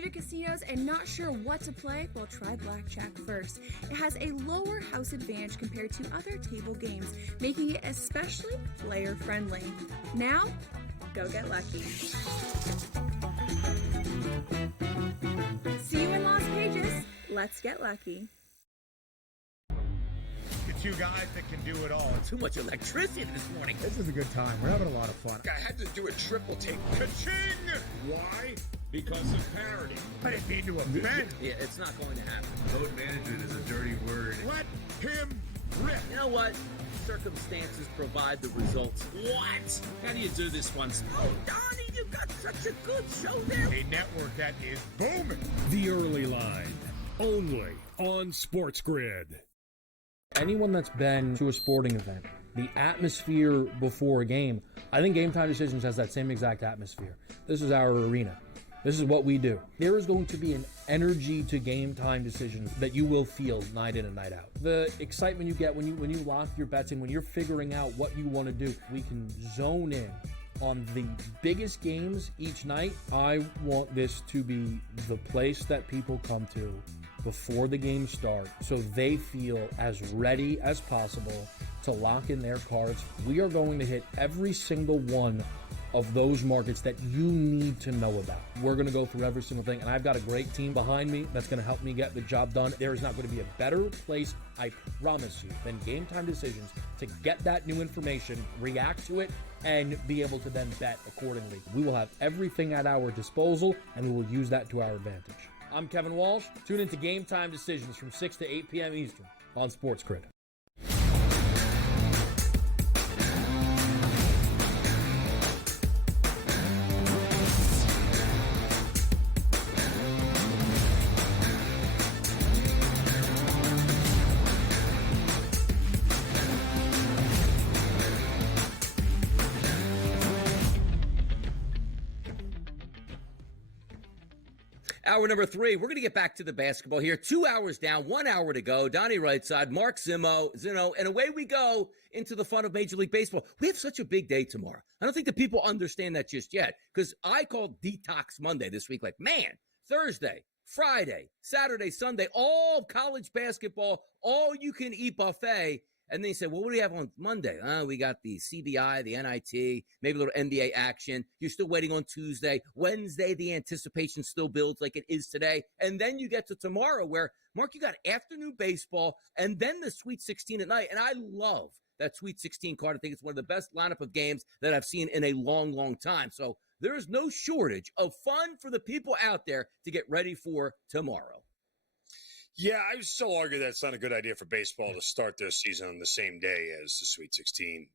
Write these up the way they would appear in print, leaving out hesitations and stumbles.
New to casinos and not sure what to play? Well, try blackjack first. It has a lower house advantage compared to other table games, making it especially player-friendly. Now, go get lucky. See you in Las Vegas. Let's get lucky. Two guys that can do it all. Too much electricity this morning. This is a good time. We're having a lot of fun. I had to do a triple take. Ka-ching! Why? Because of parity. I didn't mean to offend. Yeah, it's not going to happen. Load management is a dirty word. Let him rip. You know what? Circumstances provide the results. What? How do you do this once? Oh, Donnie, you got such a good show there. A network that is booming. The Early Line, only on SportsGrid. Anyone that's been to a sporting event, the atmosphere before a game, I think Game Time Decisions has that same exact atmosphere. This is our arena. This is what we do. There is going to be an energy to Game Time Decisions that you will feel night in and night out. The excitement you get when you lock your bets in, when you're figuring out what you want to do, we can zone in on the biggest games each night. I want this to be the place that people come to before the game starts so they feel as ready as possible to lock in their cards. We are going to hit every single one of those markets that you need to know about. We're going to go through every single thing, and I've got a great team behind me that's going to help me get the job done. There is not going to be a better place, I promise you, than Game Time Decisions to get that new information, react to it, and be able to then bet accordingly. We will have everything at our disposal, and we will use that to our advantage. I'm Kevin Walsh. Tune into Game Time Decisions from 6 to 8 p.m. Eastern on SportsGrid. Hour number 3, we're going to get back to the basketball here. 2 hours down, 1 hour to go. Donnie right side, Mark Zino, and away we go into the fun of Major League Baseball. We have such a big day tomorrow. I don't think the people understand that just yet, because I called Detox Monday this week like, man, Thursday, Friday, Saturday, Sunday, all college basketball, all you can eat buffet. And then you say, well, what do we have on Monday? We got the CBI, the NIT, maybe a little NBA action. You're still waiting on Tuesday. Wednesday, the anticipation still builds like it is today. And then you get to tomorrow where, Mark, you got afternoon baseball and then the Sweet 16 at night. And I love that Sweet 16 card. I think it's one of the best lineup of games that I've seen in a long, long time. So there is no shortage of fun for the people out there to get ready for tomorrow. Yeah, I still argue that it's not a good idea for baseball to start their season on the same day as the Sweet 16.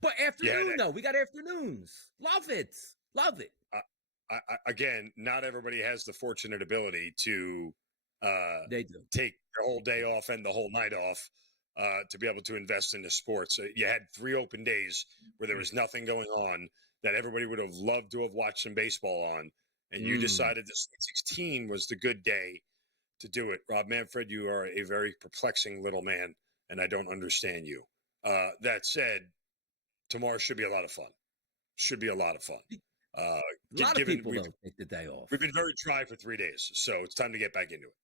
But afternoon, though. We got afternoons. Love it. Love it. Again, not everybody has the fortunate ability to they do take the whole day off and the whole night off to be able to invest in the sports. You had 3 open days where there was nothing going on that everybody would have loved to have watched some baseball on, and you decided the Sweet 16 was the good day to do it. Rob Manfred, you are a very perplexing little man, and I don't understand you. That said, tomorrow should be a lot of fun. Should be a lot of fun. A lot of people don't take the day off. We've been very dry for 3 days, so it's time to get back into it.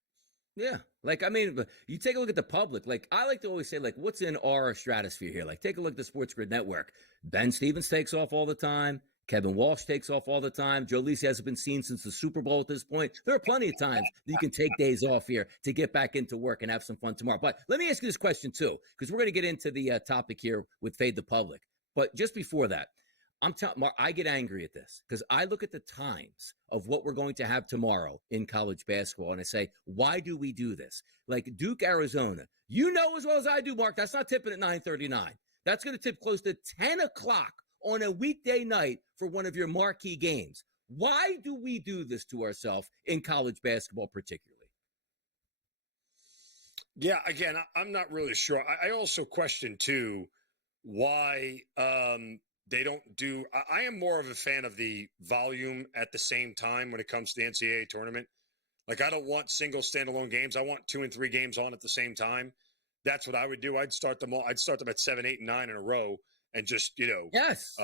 Yeah. Like, I mean, you take a look at the public. Like, I like to always say, like, what's in our stratosphere here? Like, take a look at the SportsGrid network. Ben Stevens takes off all the time. Kevin Walsh takes off all the time. Joe Lisi hasn't been seen since the Super Bowl at this point. There are plenty of times that you can take days off here to get back into work and have some fun tomorrow. But let me ask you this question, too, because we're going to get into the topic here with Fade the Public. But just before that, Mark, I get angry at this because I look at the times of what we're going to have tomorrow in college basketball, and I say, why do we do this? Like Duke, Arizona. You know as well as I do, Mark, that's not tipping at 9:39. That's going to tip close to 10 o'clock on a weekday night for one of your marquee games. Why do we do this to ourselves in college basketball particularly? Yeah, again, I'm not really sure. I also question, too, why they don't do – I am more of a fan of the volume at the same time when it comes to the NCAA tournament. Like, I don't want single standalone games. I want 2 and 3 games on at the same time. That's what I would do. I'd start them at 7, 8, and 9 in a row. And just, yes,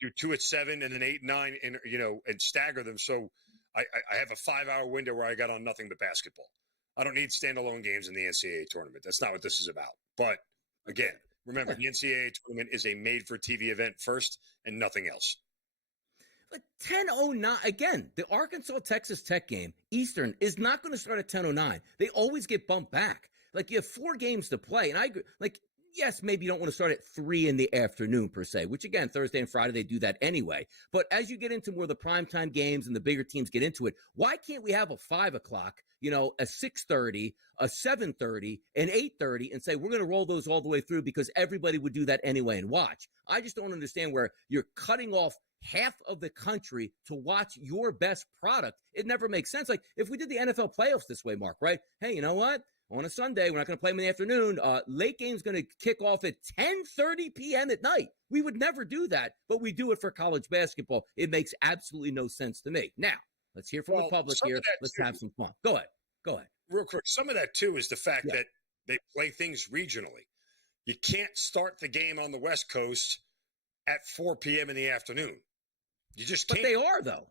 do 2 at 7 and then 8, 9, and and stagger them. So I have a 5-hour window where I got on nothing but basketball. I don't need standalone games in the NCAA tournament. That's not what this is about. But again, remember, the NCAA tournament is a made-for-TV event first and nothing else. But 10:09 again. The Arkansas Texas Tech game Eastern is not going to start at 10:09. They always get bumped back. Like, you have 4 games to play, and I agree. Like, yes, maybe you don't want to start at 3 in the afternoon per se, which again, Thursday and Friday, they do that anyway. But as you get into more of the primetime games and the bigger teams get into it, why can't we have a 5 o'clock, a 6:30, a 7:30, an 8:30, and say we're going to roll those all the way through because everybody would do that anyway and watch? I just don't understand where you're cutting off half of the country to watch your best product. It never makes sense. Like, if we did the NFL playoffs this way, Mark, right? Hey, you know what? On a Sunday, we're not going to play them in the afternoon. Late game's going to kick off at 10:30 p.m. at night. We would never do that, but we do it for college basketball. It makes absolutely no sense to me. Now, let's hear from the public here. Let's have some fun. Go ahead. Real quick, some of that, too, is the fact that they play things regionally. You can't start the game on the West Coast at 4 p.m. in the afternoon. You just can't. But they are, though,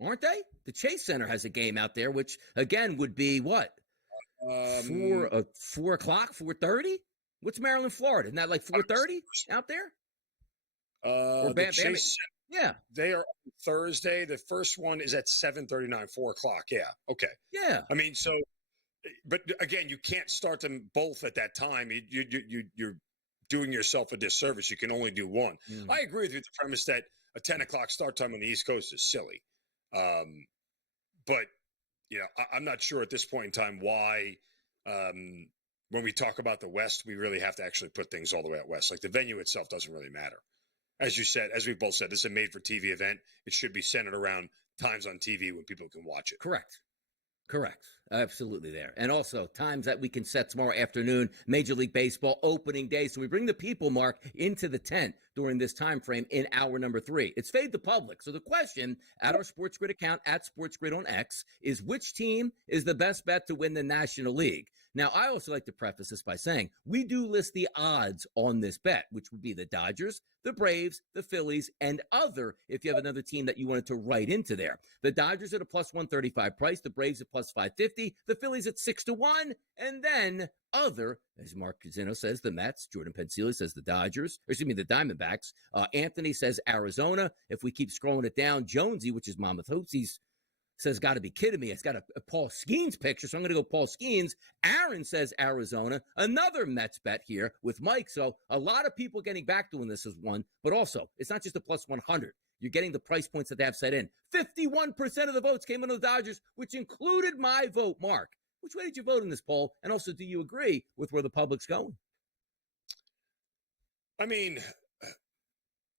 aren't they? The Chase Center has a game out there, which, again, would be what? 4 o'clock, 4:30? What's Maryland, Florida? Isn't that like 4:30 out there? The Chase, yeah. They are on Thursday. The first one is at 7:39, 4 o'clock. Yeah. Okay. Yeah. I mean, so, but again, you can't start them both at that time. You're doing yourself a disservice. You can only do one. I agree with you with the premise that a 10 o'clock start time on the East Coast is silly. But, I'm not sure at this point in time why, when we talk about the West, we really have to actually put things all the way out West. Like, the venue itself doesn't really matter. As you said, as we both said, this is a made-for-TV event. It should be centered around times on TV when people can watch it. Correct. Absolutely there. And also times that we can set tomorrow afternoon, Major League Baseball opening day. So we bring the people, Mark, into the tent during this time frame in hour number 3. It's Fade the Public. So the question at our SportsGrid account, at SportsGrid on X, is which team is the best bet to win the National League? Now, I also like to preface this by saying we do list the odds on this bet, which would be the Dodgers, the Braves, the Phillies, and other, if you have another team that you wanted to write into there. The Dodgers at a plus 135 price, the Braves at plus 550, the Phillies at 6-1, and then other, as Mark Zeno says, the Mets, Jordan Pensili says the Diamondbacks, Anthony says Arizona. If we keep scrolling it down, Jonesy, which is Monmouth Hoops, says, got to be kidding me. It's got a Paul Skeens picture, so I'm going to go Paul Skeens. Aaron says Arizona. Another Mets bet here with Mike. So a lot of people getting back to when this is one, but also it's not just a plus 100. You're getting the price points that they have set in. 51% of the votes came into the Dodgers, which included my vote, Mark. Which way did you vote in this poll? And also, do you agree with where the public's going? I mean,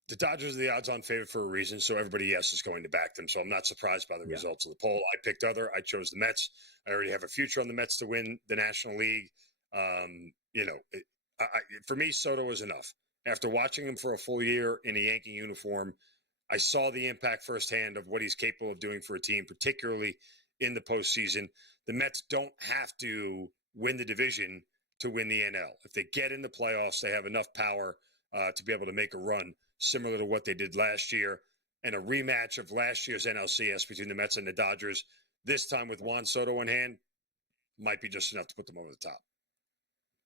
the Dodgers are the odds-on favorite for a reason, so everybody, yes, is going to back them. So I'm not surprised by the results of the poll. I picked other. I chose the Mets. I already have a future on the Mets to win the National League. For me, Soto is enough. After watching him for a full year in a Yankee uniform, I saw the impact firsthand of what he's capable of doing for a team, particularly in the postseason. The Mets don't have to win the division to win the NL. If they get in the playoffs, they have enough power to be able to make a run similar to what they did last year, and a rematch of last year's NLCS between the Mets and the Dodgers, this time with Juan Soto in hand, might be just enough to put them over the top.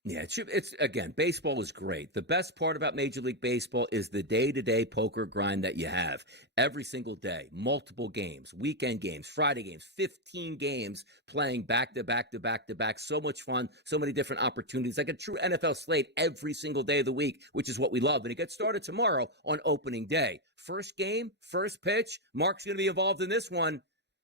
Yeah, it's again, baseball is great. The best part about Major League Baseball is the day-to-day poker grind that you have every single day, multiple games, weekend games, Friday games, 15 games playing back-to-back. So much fun, so many different opportunities, like a true NFL slate every single day of the week, which is what we love. And it gets started tomorrow on opening day. First game, first pitch. Mark's going to be involved in this one.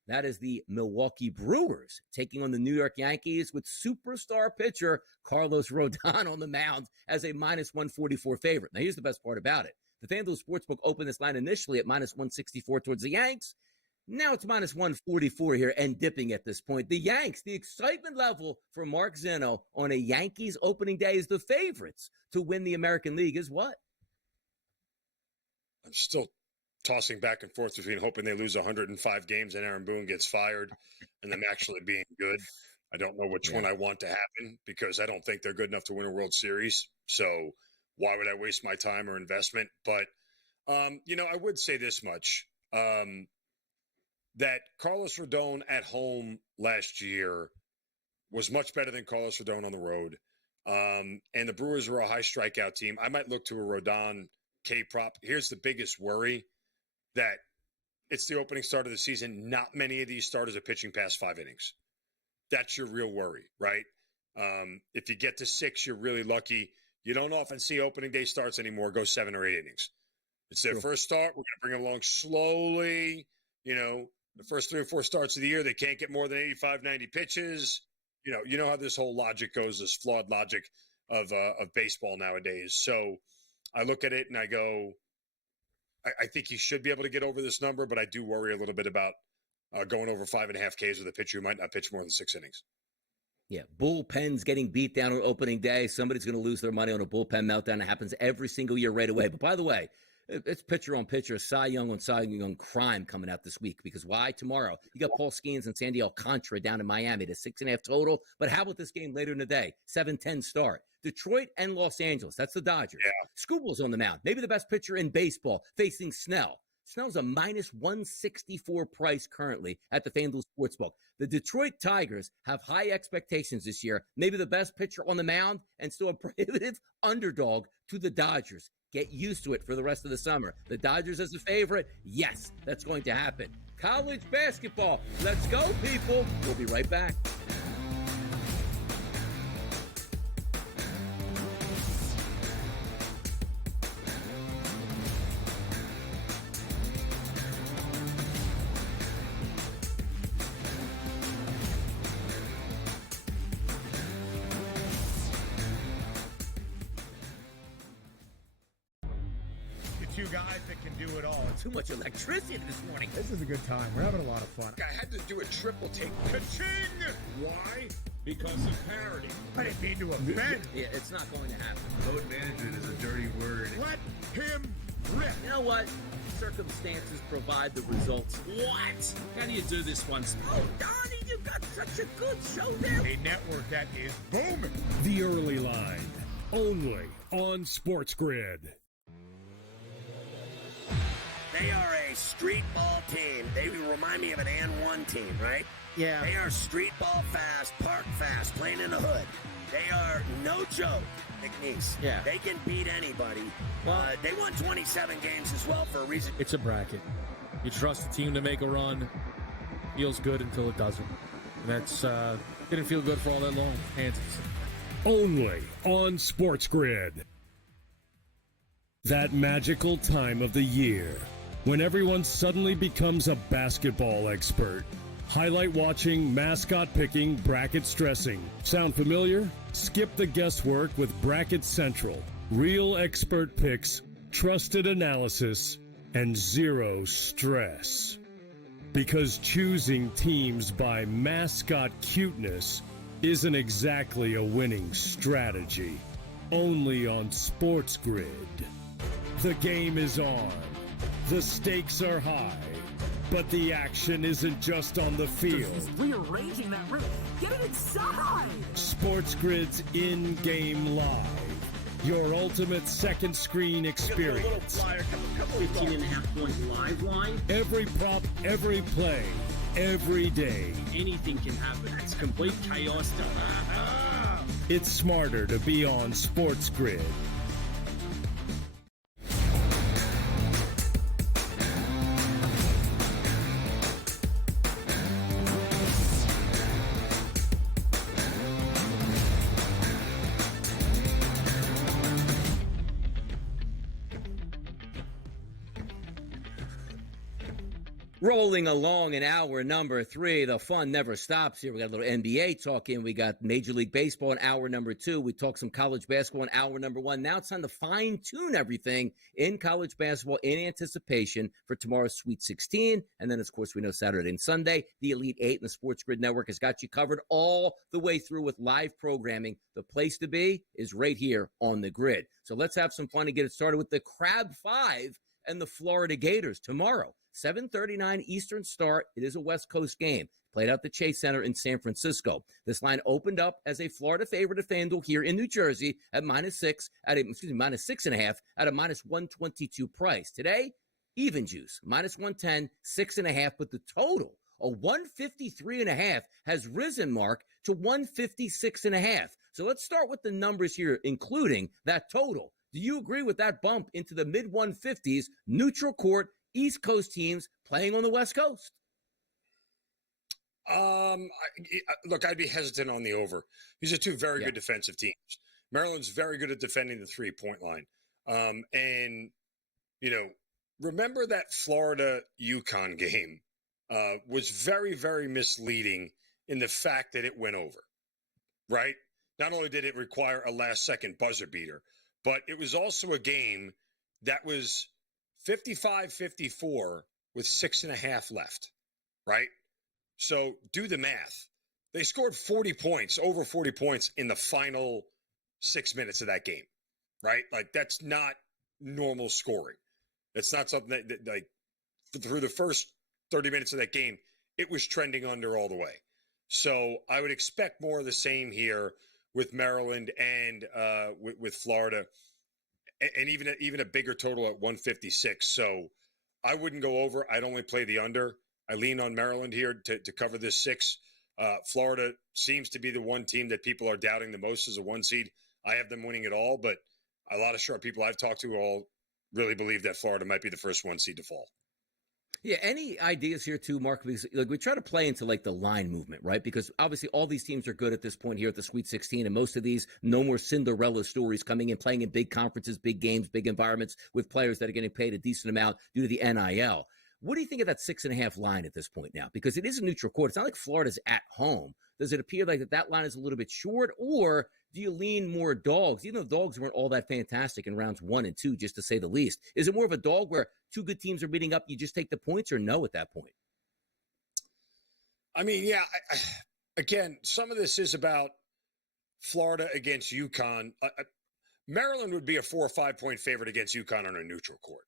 That is the Milwaukee Brewers taking on the New York Yankees with superstar pitcher Carlos Rodon on the mound as a minus 144 favorite. Now, here's the best part about it. The FanDuel Sportsbook opened this line initially at minus 164 towards the Yanks. Now it's minus 144 here and dipping at this point. The Yanks, the excitement level for Mark Zeno on a Yankees opening day is the favorites to win the American League is what? I'm still tossing back and forth between hoping they lose 105 games and Aaron Boone gets fired and them actually being good. I don't know which one I want to happen because I don't think they're good enough to win a World Series. So why would I waste my time or investment? But, I would say this much. that Carlos Rodon at home last year was much better than Carlos Rodon on the road. And the Brewers were a high strikeout team. I might look to a Rodon K prop. Here's the biggest worry, that it's the opening start of the season. Not many of these starters are pitching past 5 innings. That's your real worry, right? If you get to 6, you're really lucky. You don't often see opening day starts anymore go 7 or 8 innings. It's their first start. We're going to bring them along slowly. You know, the first 3 or 4 starts of the year, they can't get more than 85, 90 pitches. You know how this whole logic goes, this flawed logic of baseball nowadays. So I look at it and I go, I think he should be able to get over this number, but I do worry a little bit about going over 5.5 Ks with a pitcher who might not pitch more than 6 innings. Yeah, bullpens getting beat down on opening day. Somebody's going to lose their money on a bullpen meltdown. It happens every single year right away. But by the way, it's pitcher on pitcher, Cy Young on Cy Young crime coming out this week. Because why? Tomorrow, you got Paul Skeens and Sandy Alcantara down in Miami to 6.5 total. But how about this game later in the day? 7:10 start. Detroit and Los Angeles. That's the Dodgers. Yeah. Skubal's on the mound. Maybe the best pitcher in baseball facing Snell. Snell's a minus 164 price currently at the FanDuel Sportsbook. The Detroit Tigers have high expectations this year. Maybe the best pitcher on the mound and still a prohibitive underdog to the Dodgers. Get used to it for the rest of the summer. The Dodgers as a favorite? Yes, that's going to happen. College basketball. Let's go, people. We'll be right back. Two guys that can do it all. Too much electricity this morning. This is a good time. We're having a lot of fun. I had to do a triple take. Ka-ching! Why? Because of parity. I didn't mean to offend. Yeah, it's not going to happen. Load management is a dirty word. Let him rip. You know what? Circumstances provide the results. What? How do you do this once? Oh, Donnie, you got such a good show there. A network that is booming. The Early Line, only on SportsGrid. They are a street ball team. They remind me of an N1 team, right? Yeah. They are street ball fast, park fast, playing in the hood. They are no joke, McNeese. Yeah. They can beat anybody. They won 27 games as well for a reason. It's a bracket. You trust the team to make a run. Feels good until it doesn't. And that's didn't feel good for all that long. Kansas. Only on SportsGrid. That magical time of the year when everyone suddenly becomes a basketball expert. Highlight watching, mascot picking, bracket stressing. Sound familiar? Skip the guesswork with Bracket Central. Real expert picks, trusted analysis, and zero stress. Because choosing teams by mascot cuteness isn't exactly a winning strategy. Only on SportsGrid. The game is on. The stakes are high. But the action isn't just on the field. He's rearranging that room. Get it inside! SportsGrid's in-game live. Your ultimate second screen experience. 15.5-point live line. Every prop, every play, every day. Anything can happen. It's complete chaos. It's smarter to be on SportsGrid. Rolling along in hour number 3. The fun never stops here. We got a little NBA talking. We got Major League Baseball in hour number 2. We talked some college basketball in hour number 1. Now it's time to fine-tune everything in college basketball in anticipation for tomorrow's Sweet 16. And then, of course, we know Saturday and Sunday, the Elite 8 and the SportsGrid Network has got you covered all the way through with live programming. The place to be is right here on the grid. So let's have some fun and get it started with the Crab 5 and the Florida Gators tomorrow. 7:39 Eastern start. It is a West Coast game. Played out the Chase Center in San Francisco. This line opened up as a Florida favorite at FanDuel here in New Jersey at -6 at a minus 6.5 at a -122 price. Today, even juice, minus 110, 6.5, but the total, a 153.5, has risen, Mark, to 156.5. So let's start with the numbers here, including that total. Do you agree with that bump into the mid 150s, neutral court, East Coast teams playing on the West Coast? Look, I'd be hesitant on the over. These are two very good defensive teams. Maryland's very good at defending the 3-point line. And, remember that Florida-UConn game was very, very misleading in the fact that it went over, right? Not only did it require a last-second buzzer beater, but it was also a game that was 55-54 with 6.5 left, right? So do the math. They scored 40 points, over 40 points in the final 6 minutes of that game, right? Like, that's not normal scoring. It's not something that like, through the first 30 minutes of that game, it was trending under all the way. So I would expect more of the same here with Maryland and with Florida, and even a bigger total at 156. So I wouldn't go over. I'd only play the under. I lean on Maryland here to cover this 6. Florida seems to be the one team that people are doubting the most as a 1 seed. I have them winning it all, but a lot of sharp people I've talked to all really believe that Florida might be the first 1 seed to fall. Yeah, any ideas here too, Mark? Because we try to play into like the line movement, right? Because obviously all these teams are good at this point here at the Sweet 16, and most of these no more Cinderella stories coming in, playing in big conferences, big games, big environments with players that are getting paid a decent amount due to the NIL. What do you think of that 6.5 line at this point now? Because it is a neutral court. It's not like Florida's at home. Does it appear like that line is a little bit short, or do you lean more dogs? Even though dogs weren't all that fantastic in rounds 1 and 2, just to say the least. Is it more of a dog where two good teams are meeting up, you just take the points, or no at that point? I mean, yeah, again, some of this is about Florida against UConn. Maryland would be a 4 or 5 point favorite against UConn on a neutral court,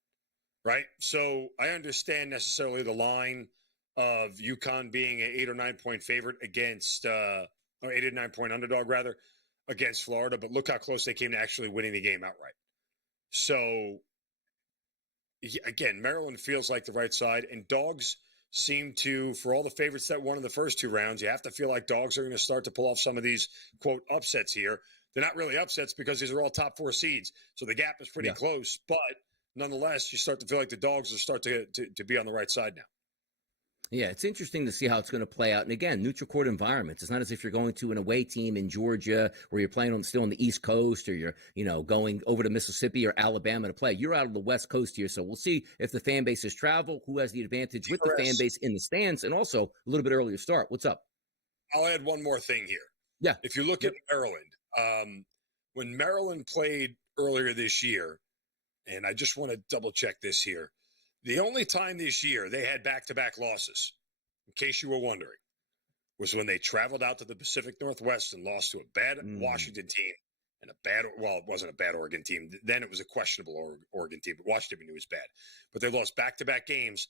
right? So I understand necessarily the line of UConn being an 8 or 9 point favorite against, or 8 or 9 point underdog rather, against Florida, but look how close they came to actually winning the game outright. So again, Maryland feels like the right side, and dogs seem to, for all the favorites that won in the first 2 rounds, you have to feel like dogs are going to start to pull off some of these, quote, upsets here. They're not really upsets because these are all top 4 seeds. So the gap is pretty close, but nonetheless, you start to feel like the dogs will start to be on the right side now. Yeah, it's interesting to see how it's going to play out. And again, neutral court environments. It's not as if you're going to an away team in Georgia where you're playing still on the East Coast, or you're, going over to Mississippi or Alabama to play. You're out of the West Coast here. So we'll see if the fan bases travel, who has the advantage with the fan base in the stands, and also a little bit earlier start. What's up? I'll add one more thing here. Yeah. If you look at Maryland, when Maryland played earlier this year, and I just want to double check this here, the only time this year they had back-to-back losses, in case you were wondering, was when they traveled out to the Pacific Northwest and lost to a bad Washington team and it wasn't a bad Oregon team. Then it was a questionable Oregon team, but Washington knew it was bad. But they lost back-to-back games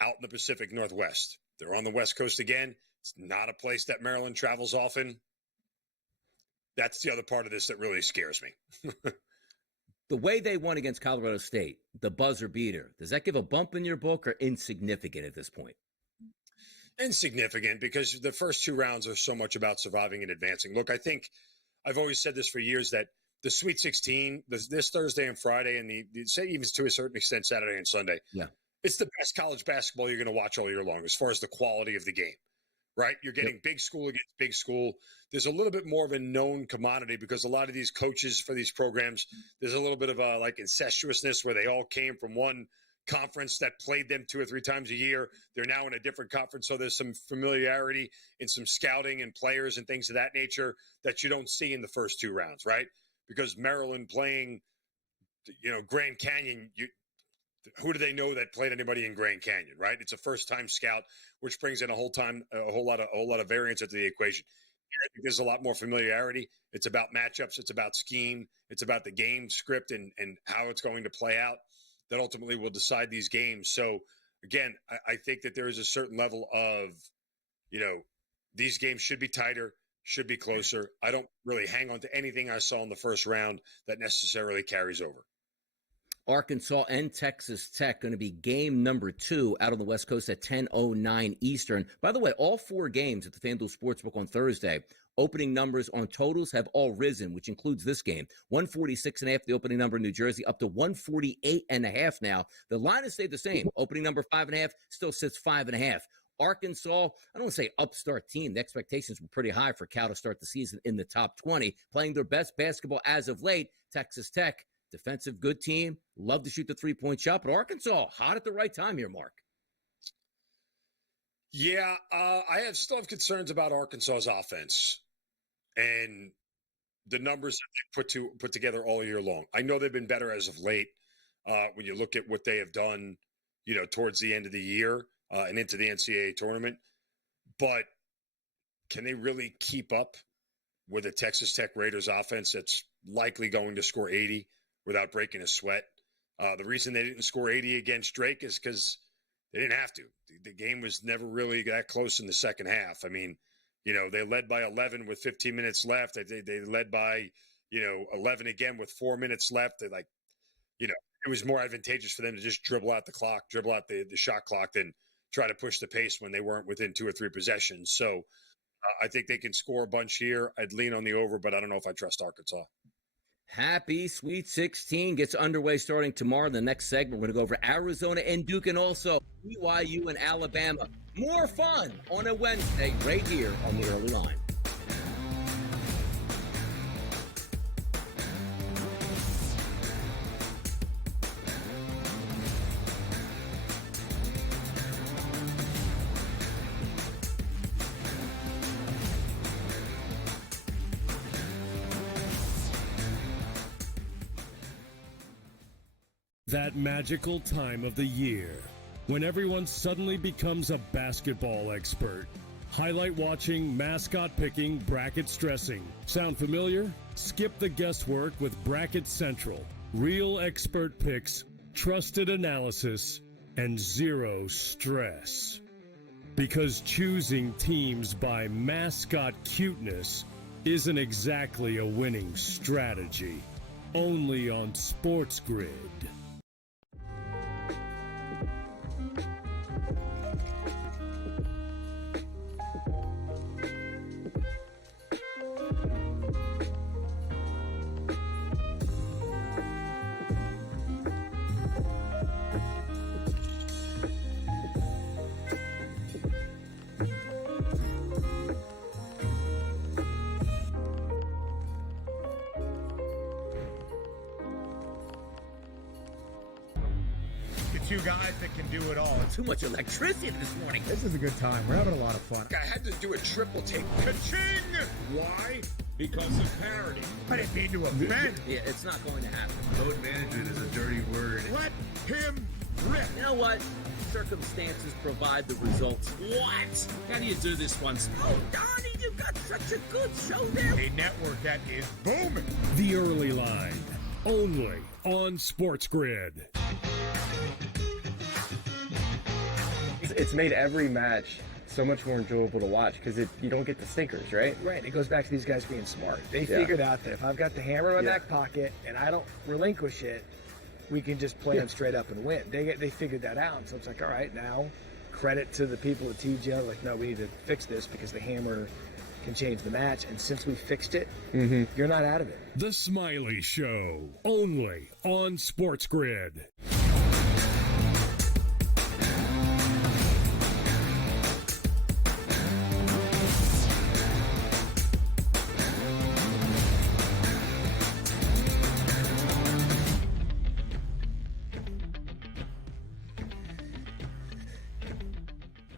out in the Pacific Northwest. They're on the West Coast again. It's not a place that Maryland travels often. That's the other part of this that really scares me. The way they won against Colorado State, the buzzer beater, does that give a bump in your book, or insignificant at this point? Insignificant, because the first 2 rounds are so much about surviving and advancing. Look, I think I've always said this for years, that the Sweet 16, this Thursday and Friday, and say even to a certain extent Saturday and Sunday, it's the best college basketball you're going to watch all year long as far as the quality of the game. Right? You're getting big school against big school. There's a little bit more of a known commodity because a lot of these coaches for these programs, there's a little bit of a like incestuousness where they all came from one conference that played them 2 or 3 times a year. They're now in a different conference. So there's some familiarity in some scouting and players and things of that nature that you don't see in the first 2 rounds, right? Because Maryland playing, Grand Canyon, who do they know that played anybody in Grand Canyon, right? It's a first-time scout, which brings in a whole lot of variance into the equation. Here, I think there's a lot more familiarity. It's about matchups. It's about scheme. It's about the game script and how it's going to play out that ultimately will decide these games. So, again, I think that there is a certain level of, these games should be tighter, should be closer. I don't really hang on to anything I saw in the first round that necessarily carries over. Arkansas and Texas Tech going to be game number 2 out on the West Coast at 10:09 Eastern. By the way, all 4 games at the FanDuel Sportsbook on Thursday, opening numbers on totals have all risen, which includes this game. 146.5, the opening number in New Jersey, up to 148.5 now. The line has stayed the same. Opening number 5.5 still sits 5.5. Arkansas, I don't want to say upstart team. The expectations were pretty high for Cal to start the season in the top 20, playing their best basketball as of late. Texas Tech, defensive good team, love to shoot the three-point shot, but Arkansas, hot at the right time here, Mark. Yeah, I still have concerns about Arkansas's offense and the numbers that they put together all year long. I know they've been better as of late when you look at what they have done, towards the end of the year and into the NCAA tournament. But can they really keep up with a Texas Tech Raiders offense that's likely going to score 80 without breaking a sweat? The reason they didn't score 80 against Drake is because they didn't have to. The game was never really that close in the second half. I mean, they led by 11 with 15 minutes left. They led by, 11 again with 4 minutes left. It was more advantageous for them to just dribble out the shot clock than try to push the pace when they weren't within 2 or 3 possessions. So I think they can score a bunch here. I'd lean on the over, but I don't know if I trust Arkansas. Happy Sweet 16 gets underway starting tomorrow. In the next segment, we're going to go over Arizona and Duke and also BYU and Alabama. More fun on a Wednesday right here on the early line. That magical time of the year when everyone suddenly becomes a basketball expert. Highlight watching, mascot picking, bracket stressing. Sound familiar? Skip the guesswork with Bracket Central. Real expert picks, trusted analysis, and zero stress. Because choosing teams by mascot cuteness isn't exactly a winning strategy. Only on SportsGrid. Two guys that can do it all. Too much electricity this morning. This is a good time. We're having a lot of fun. I had to do a triple take. Ka-ching! Why? Because of parity. I didn't mean to offend. Yeah, it's not going to happen. Load management is a dirty word. Let him rip. You know what? Circumstances provide the results. What? How do you do this one? Oh, Donnie, you've got such a good show there. A network that is booming. The Early Line, only on SportsGrid. It's made every match so much more enjoyable to watch because you don't get the stinkers, right? Right. It goes back to these guys being smart. They figured out that if I've got the hammer in my back pocket and I don't relinquish it, we can just play them straight up and win. They figured that out. So it's like, all right, now credit to the people at TGL. Like, no, we need to fix this because the hammer can change the match. And since we fixed it, you're not out of it. The Smiley Show, only on SportsGrid.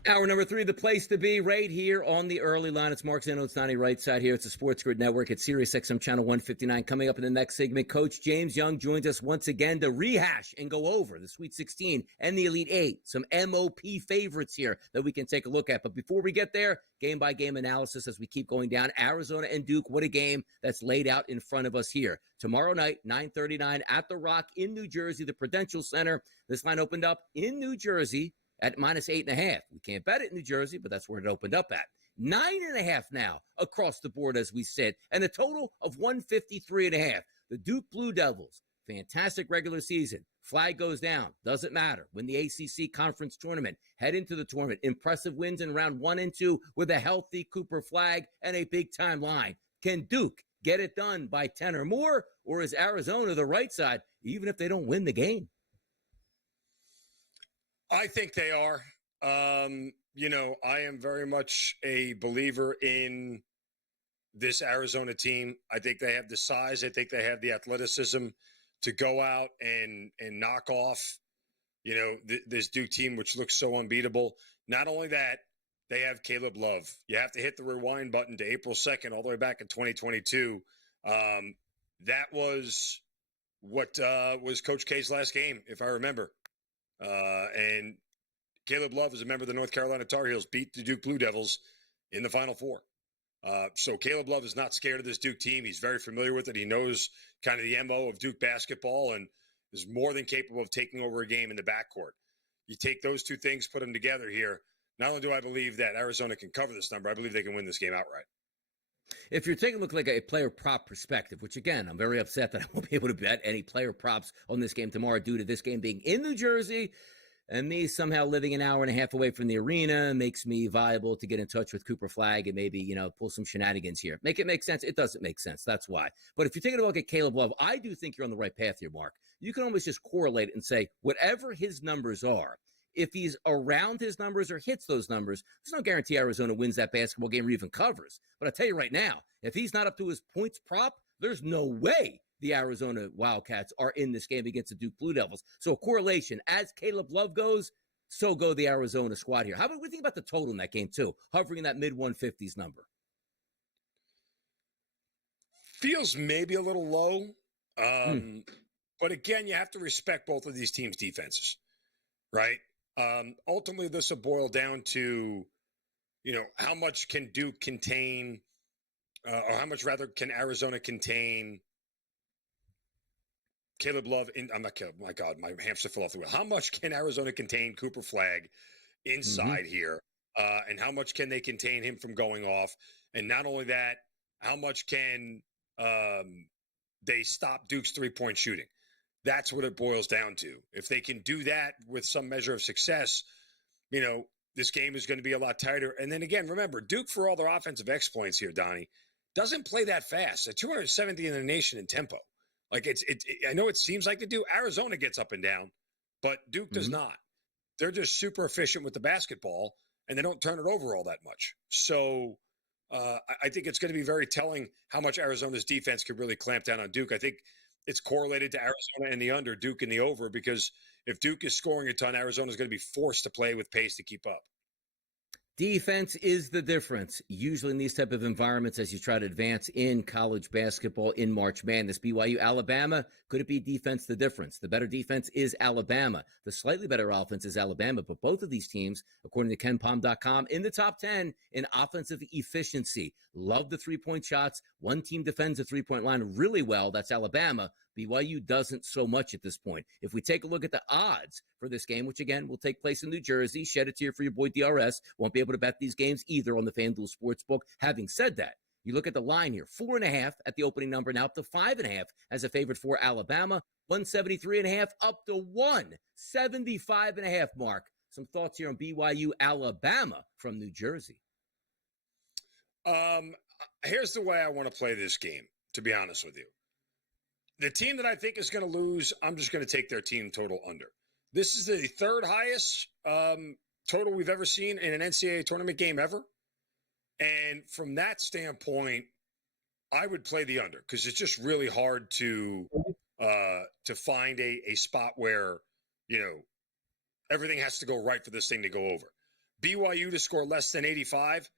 Hour number 3, the place to be right here on the early line. It's Mark Zeno, it's Donnie right side here. It's the SportsGrid Network at SiriusXM Channel 159. Coming up in the next segment, Coach James Young joins us once again to rehash and go over the Sweet 16 and the Elite 8. Some MOP favorites here that we can take a look at. But before we get there, game-by-game analysis as we keep going down. Arizona and Duke, what a game that's laid out in front of us here. Tomorrow night, 9:39 at The Rock in New Jersey, the Prudential Center. This line opened up in New Jersey at -8.5. We can't bet it in New Jersey, but that's where it opened up at. 9.5 now across the board as we sit, and a total of 153.5. The Duke Blue Devils, fantastic regular season. Flag goes down. Doesn't matter. Win the ACC Conference Tournament. Head into the tournament. Impressive wins in round 1 and 2 with a healthy Cooper Flag and a big-time line. Can Duke get it done by 10 or more? Or is Arizona the right side, even if they don't win the game? I think they are. I am very much a believer in this Arizona team. I think they have the size. I think they have the athleticism to go out and knock off, this Duke team, which looks so unbeatable. Not only that, they have Caleb Love. You have to hit the rewind button to April 2nd, all the way back in 2022. That was what was Coach K's last game, if I remember. And Caleb Love is a member of the North Carolina Tar Heels, beat the Duke Blue Devils in the Final Four. So Caleb Love is not scared of this Duke team. He's very familiar with it. He knows kind of the MO of Duke basketball and is more than capable of taking over a game in the backcourt. You take those two things, put them together here. Not only do I believe that Arizona can cover this number, I believe they can win this game outright. If you're taking a look like a player prop perspective, which again, I'm very upset that I won't be able to bet any player props on this game tomorrow due to this game being in New Jersey and me somehow living an hour and a half away from the arena makes me viable to get in touch with Cooper Flag and maybe, pull some shenanigans here. Make it make sense? It doesn't make sense. That's why. But if you're taking a look at Caleb Love, I do think you're on the right path here, Mark. You can almost just correlate it and say, whatever his numbers are, if he's around his numbers or hits those numbers, there's no guarantee Arizona wins that basketball game or even covers. But I'll tell you right now, if he's not up to his points prop, there's no way the Arizona Wildcats are in this game against the Duke Blue Devils. So a correlation, as Caleb Love goes, so go the Arizona squad here. How about we think about the total in that game too, hovering in that mid-150s number? Feels maybe a little low. But again, you have to respect both of these teams' defenses, right? Ultimately, this will boil down to, how much can Duke contain, or how much rather can Arizona contain Caleb Love? I'm not Caleb. My God, my hamster fell off the wheel. How much can Arizona contain Cooper Flag inside here? And how much can they contain him from going off? And not only that, how much can they stop Duke's three-point shooting? That's what it boils down to. If they can do that with some measure of success, this game is going to be a lot tighter. And then again, remember, Duke, for all their offensive exploits here, Donnie, doesn't play that fast. They're 270th in the nation in tempo. Like I know it seems like they do. Arizona gets up and down, but Duke does not. They're just super efficient with the basketball, and they don't turn it over all that much. So I think it's going to be very telling how much Arizona's defense could really clamp down on Duke. I think it's correlated to Arizona and the under, Duke and the over, because if Duke is scoring a ton, Arizona's going to be forced to play with pace to keep up. Defense is the difference, usually in these type of environments as you try to advance in college basketball in March Madness. BYU, Alabama, could it be defense the difference? The better defense is Alabama. The slightly better offense is Alabama, but both of these teams, according to KenPom.com, in the top 10 in offensive efficiency. Love the three-point shots. One team defends the three-point line really well. That's Alabama. BYU doesn't so much at this point. If we take a look at the odds for this game, which again will take place in New Jersey, shed a tear for your boy DRS. Won't be able to bet these games either on the FanDuel Sportsbook. Having said that, you look at the line here, 4.5 at the opening number, now up to 5.5 as a favorite for Alabama, 173.5 up to 175.5. Mark, some thoughts here on BYU, Alabama from New Jersey. Here's the way I want to play this game, to be honest with you. The team that I think is going to lose, I'm just going to take their team total under. This is the third highest total we've ever seen in an NCAA tournament game ever. And from that standpoint, I would play the under because it's just really hard to find a spot where, everything has to go right for this thing to go over. BYU to score less than 85.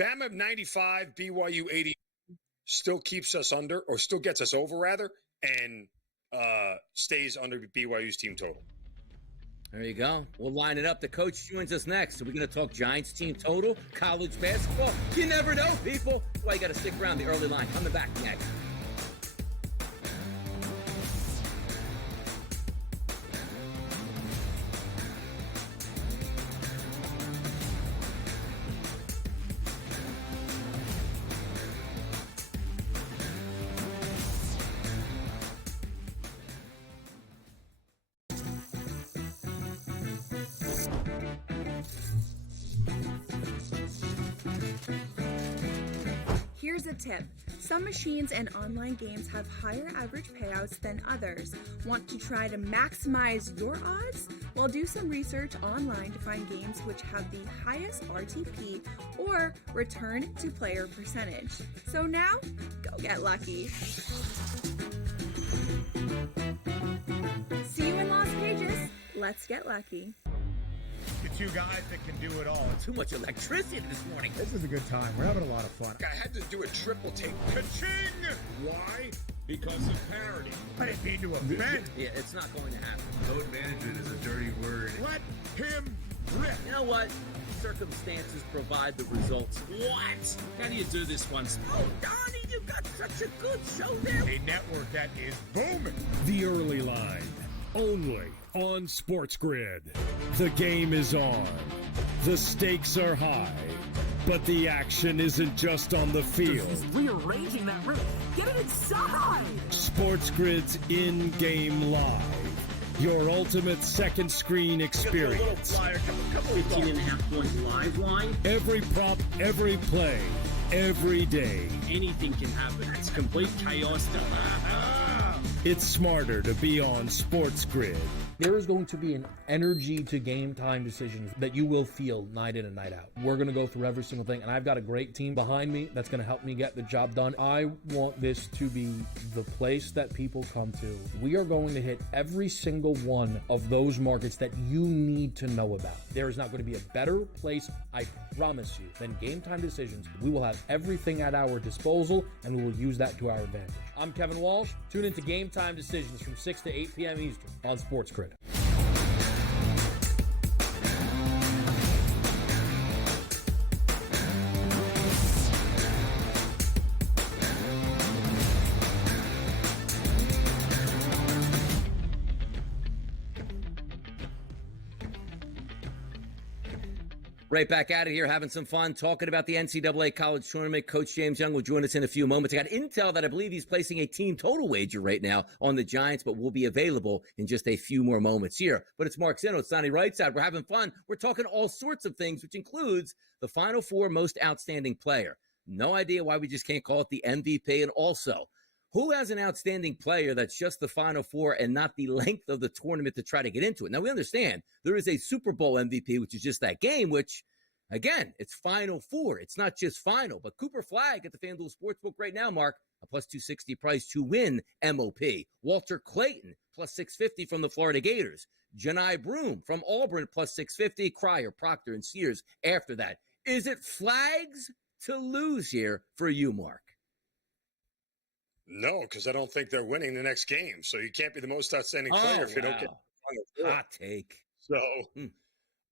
Bama 95, BYU 80. Still keeps us under, or still gets us over, rather, and stays under BYU's team total. There you go. We'll line it up. The coach joins us next. So we're going to talk Giants team total, college basketball. You never know, people. That's why you got to stick around the early line. Coming back next. a tip. Some machines and online games have higher average payouts than others. Want to try to maximize your odds? Well, do some research online to find games which have the highest RTP or return to player percentage. So now, go get lucky. See you in Las Vegas. Let's get lucky. The two guys that can do it all. Too much electricity this morning. This is a good time. We're having a lot of fun. I had to do a triple take. Ka-ching! Why? Because of parity. I didn't mean to offend. Yeah, it's not going to happen. Load management is a dirty word. Let him rip. You know what? Circumstances provide the results. What? How do you do this one? Oh, Donnie, you got such a good show there. A network that is booming. The Early Line, only on SportsGrid. The game is on. The stakes are high. But the action isn't just on the field. He's rearranging that rim. Get it inside! SportsGrid's in-game live. Your ultimate second screen experience. 15.5-point live line. Every prop, every play, every day. Anything can happen. It's complete chaos. It's smarter to be on SportsGrid. There is going to be an energy to game time decisions that you will feel night in and night out. We're going to go through every single thing, and I've got a great team behind me that's going to help me get the job done. I want this to be the place that people come to. We are going to hit every single one of those markets that you need to know about. There is not going to be a better place, I promise you, than Game Time Decisions. We will have everything at our disposal, and we will use that to our advantage. I'm Kevin Walsh. Tune into Game Time Decisions from 6 to 8 p.m. Eastern on SportsGrid. Right back out of here, having some fun, talking about the NCAA College Tournament. Coach James Young will join us in a few moments. I got intel that I believe he's placing a team total wager right now on the Giants, but will be available in just a few more moments here. But it's Mark Zeno, it's Donnie Rightside. We're having fun. We're talking all sorts of things, which includes the Final Four most outstanding player. No idea why we just can't call it the MVP. And also, who has an outstanding player that's just the Final Four and not the length of the tournament to try to get into it? Now, we understand there is a Super Bowl MVP, which is just that game, which, again, it's Final Four. It's not just final. But Cooper Flagg at the FanDuel Sportsbook right now, Mark, a plus 260 price to win MOP. Walter Clayton, plus 650 from the Florida Gators. Janai Broom from Auburn, plus 650. Cryer, Proctor, and Sears after that. Is it Flags to lose here for you, Mark? No, because I don't think they're winning the next game. So you can't be the most outstanding player if you don't get the Final Four. Hot take. So,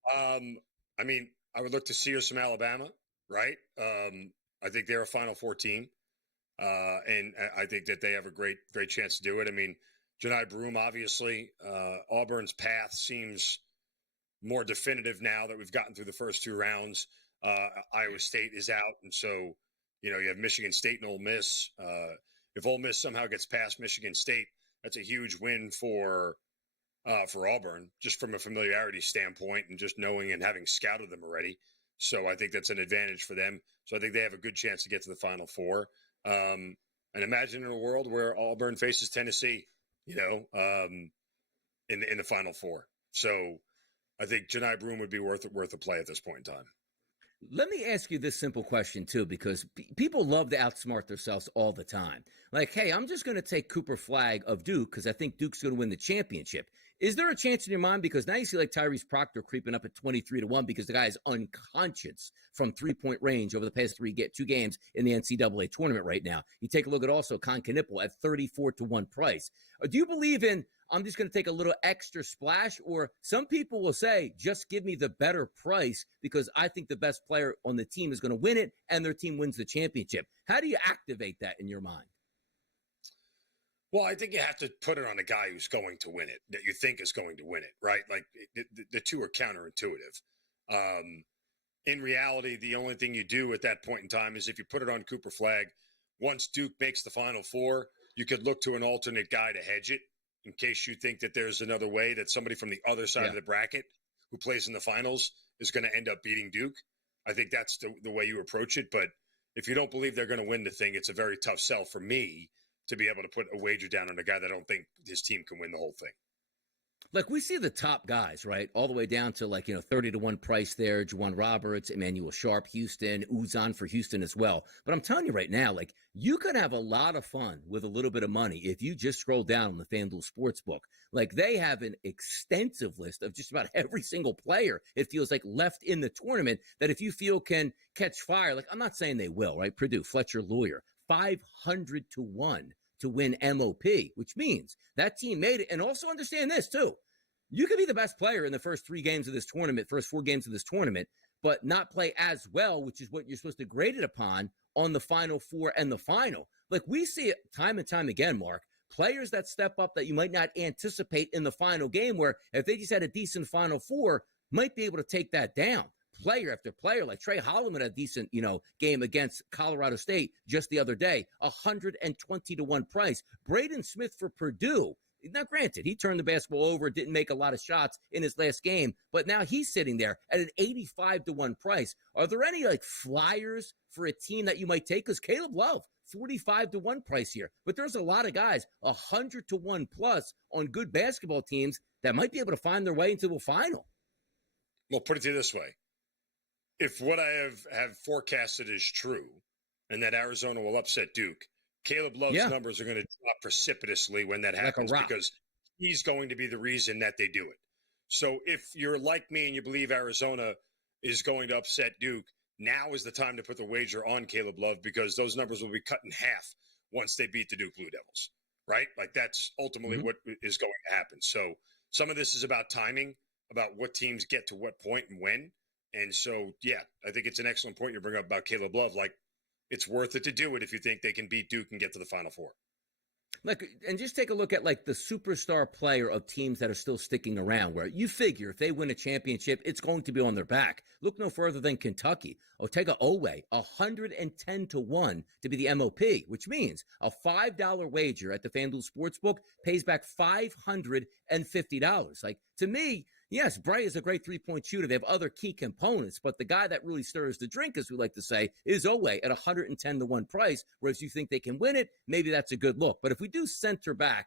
I mean, I would look to Sears from Alabama, right? I think they're a Final Four team. And I think that they have a great chance to do it. I mean, Janai Broom, obviously, Auburn's path seems more definitive now that we've gotten through the first two rounds. Iowa State is out. And so, you have Michigan State and Ole Miss. If Ole Miss somehow gets past Michigan State, that's a huge win for Auburn, just from a familiarity standpoint and just knowing and having scouted them already. So I think that's an advantage for them. So I think they have a good chance to get to the Final Four. And imagine in a world where Auburn faces Tennessee, in the Final Four. So I think Janai Broom would be worth a play at this point in time. Let me ask you this simple question, too, because people love to outsmart themselves all the time. Like, hey, I'm just going to take Cooper Flagg of Duke because I think Duke's going to win the championship. Is there a chance in your mind? Because now you see like Tyrese Proctor creeping up at 23-1 because the guy is unconscious from three-point range over the past two games in the NCAA tournament right now. You take a look at also Con Knipple at 34-1 price. Do you believe in, I'm just going to take a little extra splash? Or some people will say, just give me the better price because I think the best player on the team is going to win it and their team wins the championship. How do you activate that in your mind? Well, I think you have to put it on a guy who's going to win it, that you think is going to win it, right? Like the two are counterintuitive. In reality, the only thing you do at that point in time is if you put it on Cooper Flagg, once Duke makes the Final Four, you could look to an alternate guy to hedge it in case you think that there's another way that somebody from the other side of the bracket who plays in the finals is going to end up beating Duke. I think that's the way you approach it. But if you don't believe they're going to win the thing, it's a very tough sell for me to be able to put a wager down on a guy that I don't think his team can win the whole thing. Like, we see the top guys, right, all the way down to 30-1 price there. Juwan Roberts, Emmanuel Sharp, Houston, Uzan for Houston as well. But I'm telling you right now, you could have a lot of fun with a little bit of money if you just scroll down on the FanDuel Sportsbook. They have an extensive list of just about every single player, it feels like, left in the tournament that if you feel can catch fire, I'm not saying they will, right? Purdue, Fletcher Lawyer, 500-1 to win MOP, which means that team made it. And also understand this too. You could be the best player in the first 4 games of this tournament, but not play as well, which is what you're supposed to grade it upon on the Final Four and the final. We see it time and time again, Mark. Players that step up that you might not anticipate in the final game, where if they just had a decent Final Four, might be able to take that down. Player after player, like Trey Holloman had a decent, game against Colorado State just the other day, 120-1 price. Braden Smith for Purdue. Now, granted, he turned the basketball over, didn't make a lot of shots in his last game, but now he's sitting there at an 85-1 price. Are there any flyers for a team that you might take? Because Caleb Love, 45-1 price here, but there's a lot of guys 100-1 plus on good basketball teams that might be able to find their way into a final. Well, put it to you this way. If what I have forecasted is true and that Arizona will upset Duke, Caleb Love's numbers are going to drop precipitously when that happens because he's going to be the reason that they do it. So if you're like me and you believe Arizona is going to upset Duke, now is the time to put the wager on Caleb Love because those numbers will be cut in half once they beat the Duke Blue Devils, right? That's ultimately what is going to happen. So some of this is about timing, about what teams get to what point and when. And so, I think it's an excellent point you bring up about Caleb Love. It's worth it to do it if you think they can beat Duke and get to the Final Four. And just take a look at the superstar player of teams that are still sticking around, where you figure if they win a championship, it's going to be on their back. Look no further than Kentucky. Otega Owe, 110-1 to be the MOP, which means a $5 wager at the FanDuel Sportsbook pays back $550. To me, yes, Bray is a great three-point shooter. They have other key components, but the guy that really stirs the drink, as we like to say, is Owe at 110-1 price, whereas you think they can win it, maybe that's a good look. But if we do center back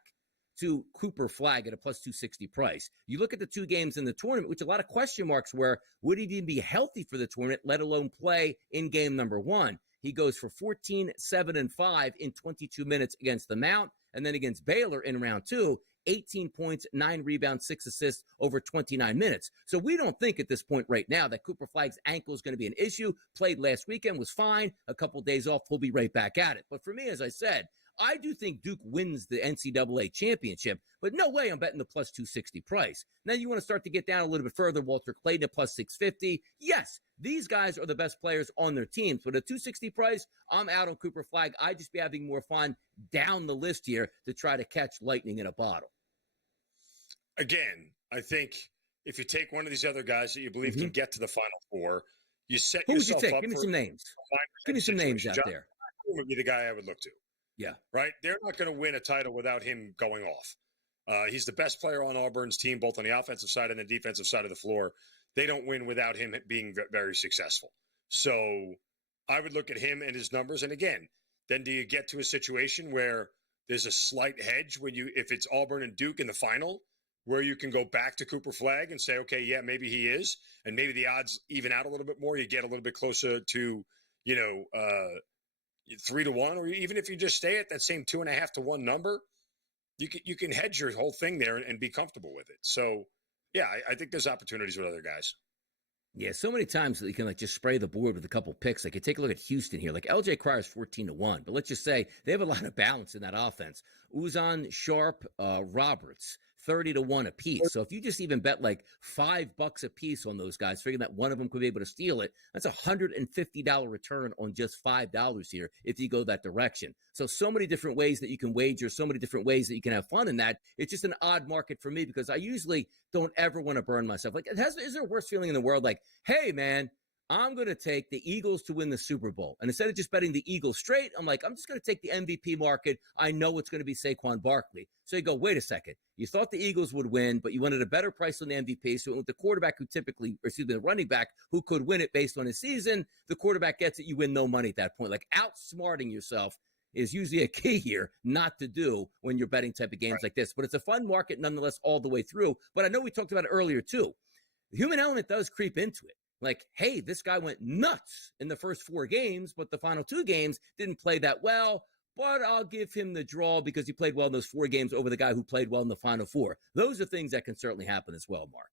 to Cooper Flagg at a plus 260 price, you look at the 2 games in the tournament, which a lot of question marks were, would he even be healthy for the tournament, let alone play in game number 1? He goes for 14, 7, and 5 in 22 minutes against the Mount, and then against Baylor in round 2, 18 points, 9 rebounds, 6 assists over 29 minutes. So we don't think at this point right now that Cooper Flagg's ankle is going to be an issue. Played last weekend, was fine. A couple days off, he'll be right back at it. But for me, as I said, I do think Duke wins the NCAA championship, but no way I'm betting the plus 260 price. Now you want to start to get down a little bit further. Walter Clayton at plus 650. Yes, these guys are the best players on their teams, but at 260 price, I'm out on Cooper Flagg. I'd just be having more fun down the list here to try to catch lightning in a bottle. Again, I think if you take one of these other guys that you believe can get to the Final Four, you set Who would yourself you take? up Give me for some names. Give me some names out there. John would be the guy I would look to. Yeah. Right? They're not going to win a title without him going off. He's the best player on Auburn's team, both on the offensive side and the defensive side of the floor. They don't win without him being very successful. So I would look at him and his numbers. And again, then do you get to a situation where there's a slight hedge when if it's Auburn and Duke in the final, where you can go back to Cooper Flagg and say, okay, yeah, maybe he is. And maybe the odds even out a little bit more. You get a little bit closer to, 3-1, or even if you just stay at that same 2.5-1 number, you can hedge your whole thing there and be comfortable with it. So, yeah, I think there's opportunities with other guys. Yeah, so many times that you can just spray the board with a couple picks. You take a look at Houston here. LJ Crier's 14-1, but let's just say they have a lot of balance in that offense. Uzan, Sharp, Roberts, 30-1 apiece. So if you just even bet $5 a piece on those guys, figuring that one of them could be able to steal it, that's $150 return on just $5 here if you go that direction. So many different ways that you can wager, so many different ways that you can have fun in that. It's just an odd market for me because I usually don't ever want to burn myself. Is there a worse feeling in the world? Hey, man, I'm going to take the Eagles to win the Super Bowl. And instead of just betting the Eagles straight, I'm like, I'm just going to take the MVP market. I know it's going to be Saquon Barkley. So you go, wait a second. You thought the Eagles would win, but you wanted a better price on the MVP. So it went with the quarterback who the running back who could win it based on his season. The quarterback gets it. You win no money at that point. Like outsmarting yourself is usually a key here not to do when you're betting type of games like this. But it's a fun market nonetheless all the way through. But I know we talked about it earlier too. The human element does creep into it. Like, hey, this guy went nuts in the first 4 games, but the final 2 games didn't play that well. But I'll give him the draw because he played well in those 4 games over the guy who played well in the final 4. Those are things that can certainly happen as well, Mark.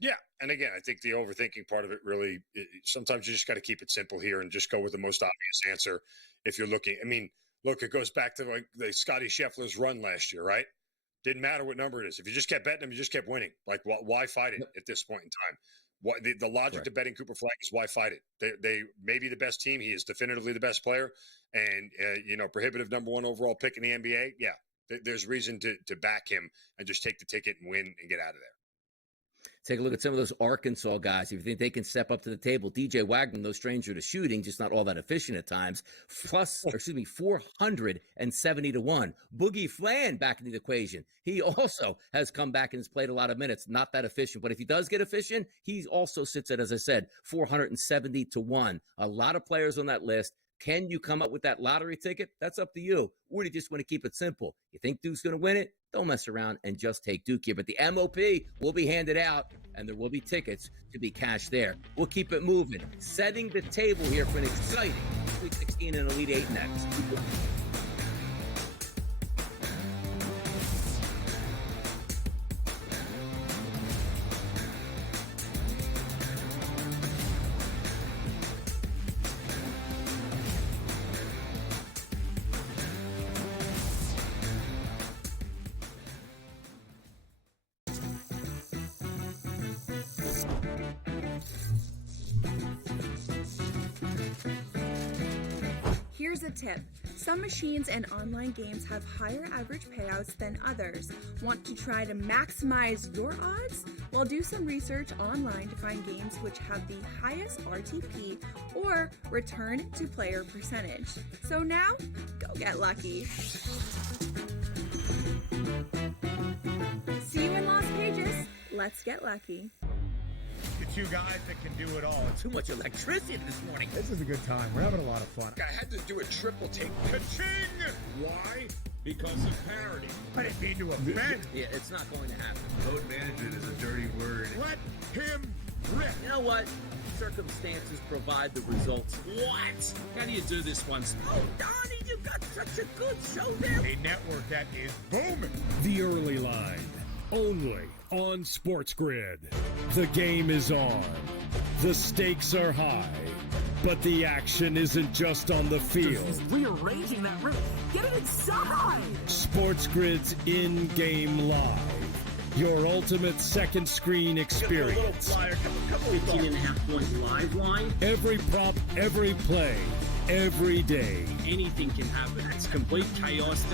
Yeah. And again, I think the overthinking part of it really, sometimes you just got to keep it simple here and just go with the most obvious answer if you're looking. I mean, look, it goes back to like the Scotty Scheffler's run last year, right? Didn't matter what number it is. If you just kept betting him, you just kept winning. Like, why fight it at this point in time? What the logic to betting Cooper Flag is why fight it? They may be the best team. He is definitively the best player, and prohibitive number 1 overall pick in the NBA. Yeah, there's reason to back him and just take the ticket and win and get out of there. Take a look at some of those Arkansas guys. If you think they can step up to the table, DJ Wagner, no stranger to shooting, just not all that efficient at times. 470 to 1. Boogie Flan back into the equation. He also has come back and has played a lot of minutes. Not that efficient, but if he does get efficient, he also sits at, as I said, 470 to 1. A lot of players on that list. Can you come up with that lottery ticket? That's up to you. Or do you just want to keep it simple? You think Duke's going to win it? Don't mess around and just take Duke here. But the MOP will be handed out, and there will be tickets to be cashed there. We'll keep it moving. Setting the table here for an exciting Sweet 16 and Elite 8 next. Here's a tip. Some machines and online games have higher average payouts than others. Want to try to maximize your odds? Well, do some research online to find games which have the highest RTP or return to player percentage. So now, go get lucky. See you in Las Vegas. Let's get lucky. The 2 guys that can do it all. Too much electricity this morning. This is a good time. We're having a lot of fun. I had to do a triple take. Ka-ching! Why? Because of parity. I didn't mean to offend. Yeah, it's not going to happen. Load management is a dirty word. Let him rip. You know what? Circumstances provide the results. What? How do you do this one? Oh, Donnie, you got such a good show there. A network that is booming. The Early Line, only on SportsGrid. The game is on. The stakes are high. But the action isn't just on the field. He's rearranging that roof. Get it inside! SportsGrid's in-game live. Your ultimate second screen experience. 15.5 point live line. Every prop, every play, every day. Anything can happen. It's complete chaos.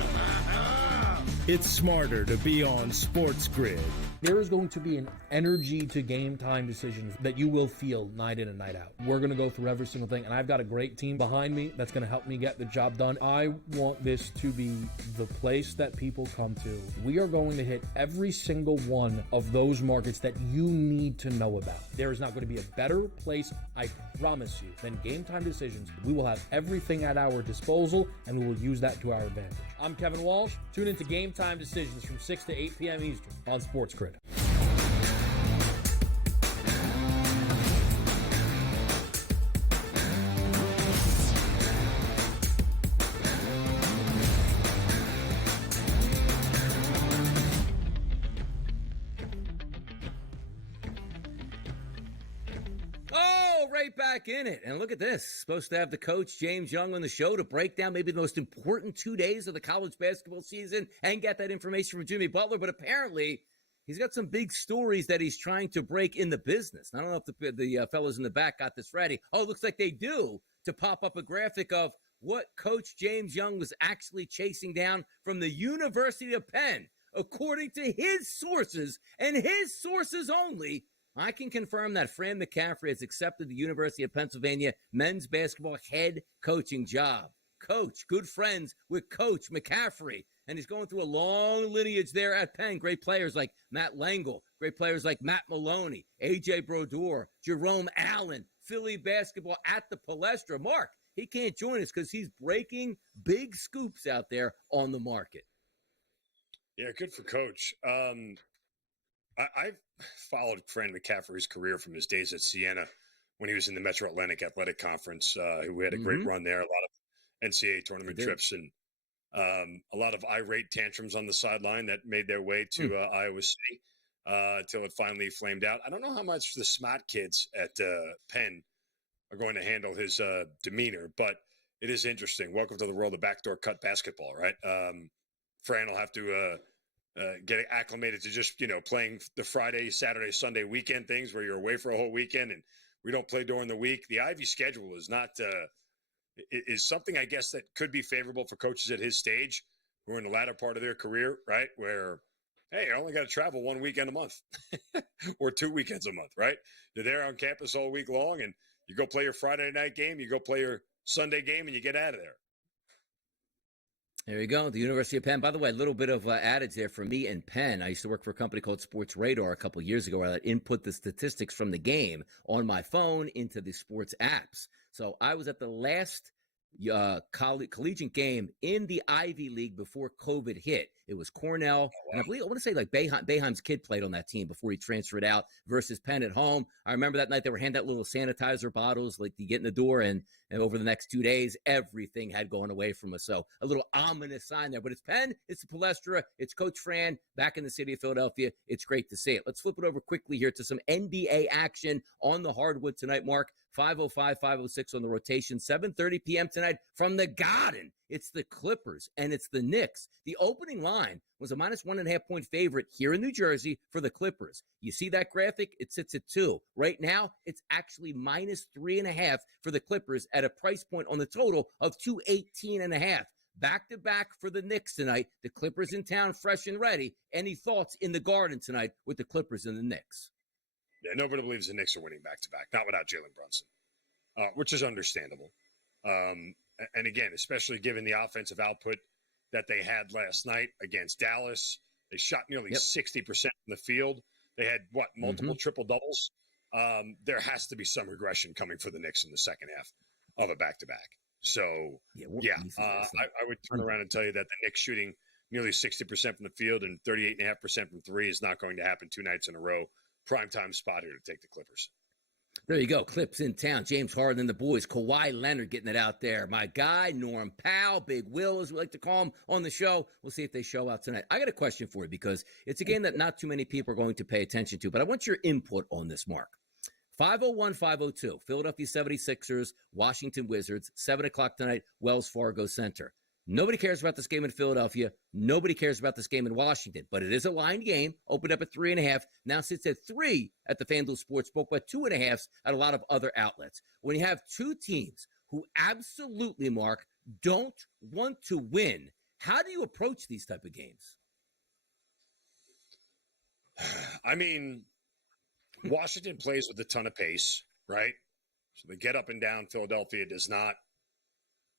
It's smarter to be on SportsGrid. There is going to be an energy to game time decisions that you will feel night in and night out. We're going to go through every single thing, and I've got a great team behind me that's going to help me get the job done. I want this to be the place that people come to. We are going to hit every single one of those markets that you need to know about. There is not going to be a better place, I promise you, than Game Time Decisions. We will have everything at our disposal, and we will use that to our advantage. I'm Kevin Walsh. Tune into Game Time Decisions from 6 to 8 p.m. Eastern on SportsGrid. Right back in it. And look at this. Supposed to have the coach, James Young, on the show to break down maybe the most important 2 days of the college basketball season and get that information from Jimmy Butler. But apparently, he's got some big stories that he's trying to break in the business. I don't know if the fellows in the back got this ready. Oh, it looks like they do, to pop up a graphic of what Coach James Young was actually chasing down from the University of Penn, according to his sources and his sources only. I can confirm that Fran McCaffrey has accepted the University of Pennsylvania men's basketball head coaching job. Coach, good friends with Coach McCaffrey. And he's going through a long lineage there at Penn. Great players like Matt Langle, great players like Matt Maloney, A.J. Brodeur, Jerome Allen, Philly basketball at the Palestra. Mark, he can't join us because he's breaking big scoops out there on the market. Yeah, good for Coach. I've followed Fran McCaffrey's career from his days at Siena when he was in the Metro Atlantic Athletic Conference, who had a great run there, a lot of NCAA tournament trips, and a lot of irate tantrums on the sideline that made their way to Iowa City until it finally flamed out. I don't know how much the smart kids at Penn are going to handle his demeanor, but it is interesting. Welcome to the world of backdoor cut basketball, right? Fran will have to get acclimated to just, playing the Friday, Saturday, Sunday weekend things where you're away for a whole weekend and we don't play during the week. The Ivy schedule is not is something, I guess, that could be favorable for coaches at his stage who are in the latter part of their career, right? Where, hey, I only got to travel one weekend a month or 2 weekends a month, right? You're there on campus all week long and you go play your Friday night game, you go play your Sunday game, and you get out of there. There you go. The University of Penn. By the way, a little bit of adage there for me and Penn. I used to work for a company called Sports Radar a couple of years ago where I input the statistics from the game on my phone into the sports apps. So I was at the last collegiate game in the Ivy League before COVID hit. It was Cornell, and I want to say like Boeheim's kid played on that team before he transferred out versus Penn at home. I remember that night they were handing out little sanitizer bottles like you get in the door, and over the next 2 days, everything had gone away from us. So a little ominous sign there. But it's Penn, it's the Palestra, it's Coach Fran back in the city of Philadelphia. It's great to see it. Let's flip it over quickly here to some NBA action on the hardwood tonight, Mark. 5:05, 5:06 on the rotation. 7:30 p.m. tonight from the Garden. It's the Clippers and it's the Knicks. The opening line was a -1.5 point favorite here in New Jersey for the Clippers. You see that graphic? It sits at 2. Right now, it's actually -3.5 for the Clippers at a price point on the total of 218.5. Back-to-back for the Knicks tonight. The Clippers in town, fresh and ready. Any thoughts in the Garden tonight with the Clippers and the Knicks? Yeah, nobody believes the Knicks are winning back-to-back, not without Jalen Brunson, which is understandable. And again, especially given the offensive output that they had last night against Dallas. They shot nearly 60% from the field. They had, multiple triple-doubles? There has to be some regression coming for the Knicks in the second half of a back-to-back. So, I would turn around and tell you that the Knicks shooting nearly 60% from the field and 38.5% from three is not going to happen 2 nights in a row. Primetime spot here to take the Clippers. There you go. Clips in town. James Harden and the boys. Kawhi Leonard getting it out there. My guy, Norm Powell, Big Will, as we like to call him on the show. We'll see if they show out tonight. I got a question for you because it's a game that not too many people are going to pay attention to, but I want your input on this, Mark. 5:01, 5:02. Philadelphia 76ers, Washington Wizards, 7 o'clock tonight, Wells Fargo Center. Nobody cares about this game in Philadelphia. Nobody cares about this game in Washington. But it is a line game. Opened up at 3.5. Now sits at 3 at the FanDuel Sportsbook, but 2.5 at a lot of other outlets. When you have two teams who absolutely, Mark, don't want to win, how do you approach these type of games? I mean, Washington plays with a ton of pace, right? So they get up and down. Philadelphia does not.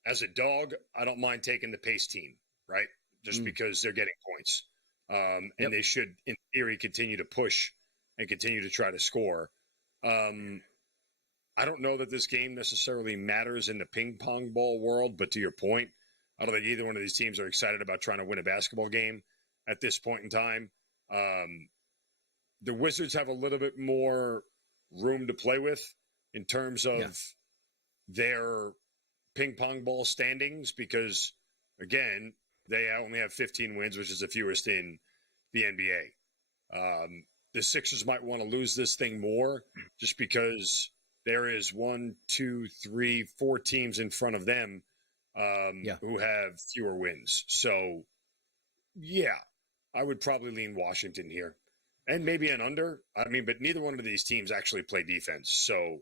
As a dog, I don't mind taking the pace team, right? Just because they're getting points. And they should, in theory, continue to push and continue to try to score. I don't know that this game necessarily matters in the ping pong ball world, but to your point, I don't think either one of these teams are excited about trying to win a basketball game at this point in time. The Wizards have a little bit more room to play with in terms of their ping pong ball standings because, again, they only have 15 wins, which is the fewest in the NBA. The Sixers might want to lose this thing more just because there is 1, 2, 3, 4 teams in front of them who have fewer wins. So, I would probably lean Washington here. And maybe an under. I mean, but neither one of these teams actually play defense. So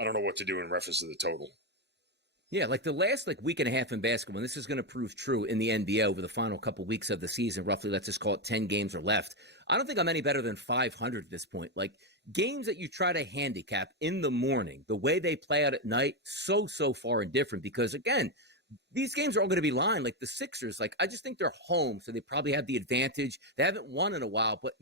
I don't know what to do in reference to the total. Yeah, like the last week and a half in basketball, and this is going to prove true in the NBA over the final couple weeks of the season, roughly, let's just call it 10 games are left. I don't think I'm any better than 500 at this point. Like games that you try to handicap in the morning, the way they play out at night, so far indifferent because, again, these games are all going to be lined. Like the Sixers, I just think they're home, so they probably have the advantage. They haven't won in a while, but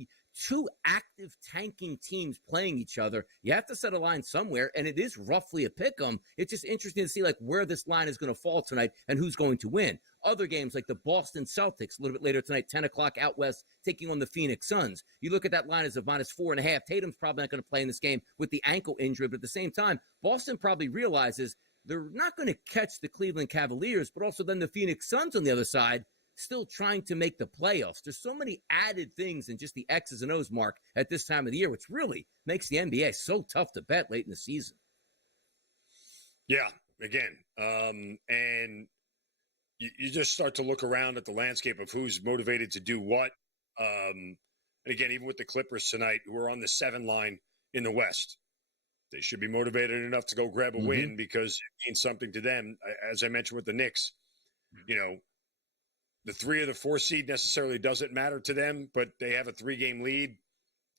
two active tanking teams playing each other, you have to set a line somewhere, and it is roughly a pick 'em. It's just interesting to see where this line is going to fall tonight and who's going to win. Other games like the Boston Celtics a little bit later tonight, 10 o'clock out west, taking on the Phoenix Suns. You look at that line as a -4.5. Tatum's probably not going to play in this game with the ankle injury, but at the same time, Boston probably realizes they're not going to catch the Cleveland Cavaliers, but also then the Phoenix Suns on the other side, still trying to make the playoffs. There's so many added things in just the X's and O's, Mark, at this time of the year, which really makes the NBA so tough to bet late in the season. Yeah, again, and you just start to look around at the landscape of who's motivated to do what. And again, even with the Clippers tonight, who are on the 7 line in the West, they should be motivated enough to go grab a win because it means something to them. As I mentioned with the Knicks, the 3 or the 4 seed necessarily doesn't matter to them, but they have a 3-game lead,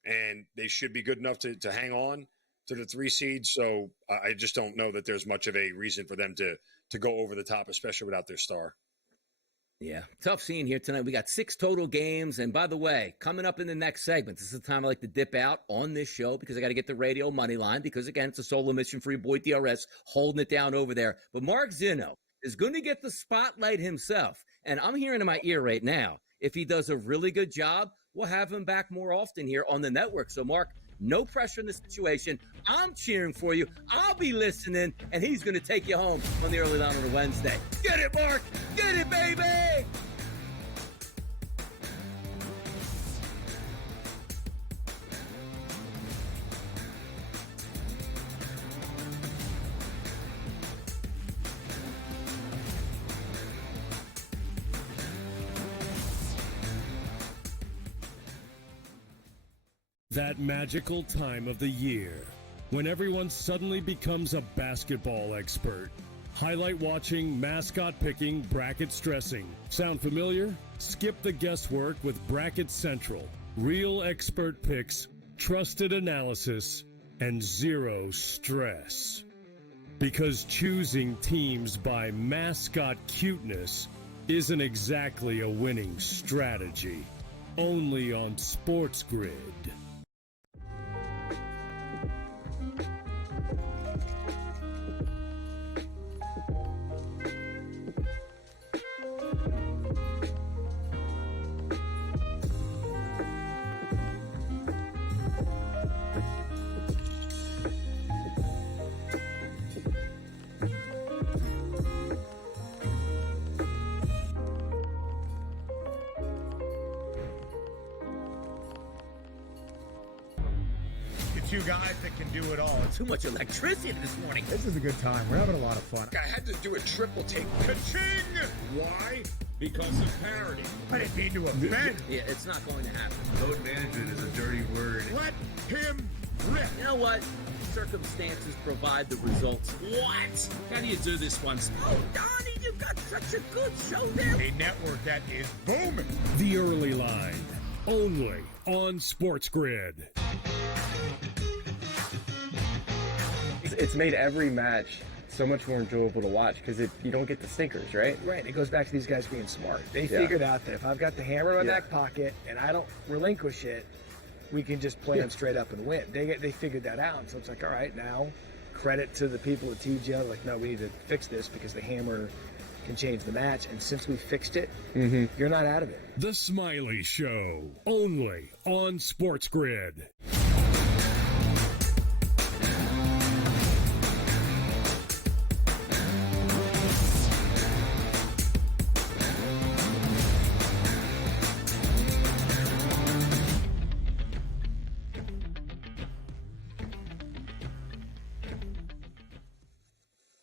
and they should be good enough to hang on to the 3 seed. So I just don't know that there's much of a reason for them to go over the top, especially without their star. Yeah, tough scene here tonight. We got 6 total games. And by the way, coming up in the next segment, this is the time I like to dip out on this show because I got to get the radio money line because, again, it's a solo mission for your boy DRS holding it down over there. But Mark Zinno is going to get the spotlight himself. And I'm hearing in my ear right now, if he does a really good job, we'll have him back more often here on the network. So, Mark, no pressure in this situation. I'm cheering for you. I'll be listening, and he's going to take you home on the early line on a Wednesday. Get it, Mark! Get it, baby! That magical time of the year when everyone suddenly becomes a basketball expert. Highlight watching, mascot picking, bracket stressing. Sound familiar? Skip the guesswork with Bracket Central. Real expert picks, trusted analysis, and zero stress. Because choosing teams by mascot cuteness isn't exactly a winning strategy. Only on SportsGrid. Two guys that can do it all. Too much electricity this morning. This is a good time. We're having a lot of fun. I had to do a triple take. Ka-ching! Why? Because of parity. I didn't mean to offend. Yeah, it's not going to happen. Load management is a dirty word. Let him rip. You know what? Circumstances provide the results. What? How do you do this one? Oh, Donnie, you got such a good show there. A network that is booming. The Early Line, only on SportsGrid. It's made every match so much more enjoyable to watch because you don't get the stinkers, right? Right. It goes back to these guys being smart. They figured out that if I've got the hammer in my back pocket and I don't relinquish it, we can just play them straight up and win. They figured that out. So it's like, all right, now credit to the people at TGL. Like, no, we need to fix this because the hammer can change the match. And since we fixed it, you're not out of it. The Smiley Show, only on SportsGrid.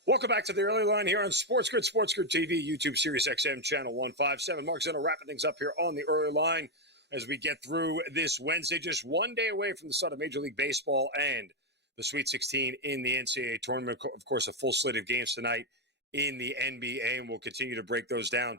Welcome back to the Early Line here on SportsGrid, SportsGrid TV, YouTube Sirius XM Channel 157. Mark Zinno wrapping things up here on the Early Line as we get through this Wednesday, just one day away from the start of Major League Baseball and the Sweet 16 in the NCAA Tournament. Of course, a full slate of games tonight in the NBA, and we'll continue to break those down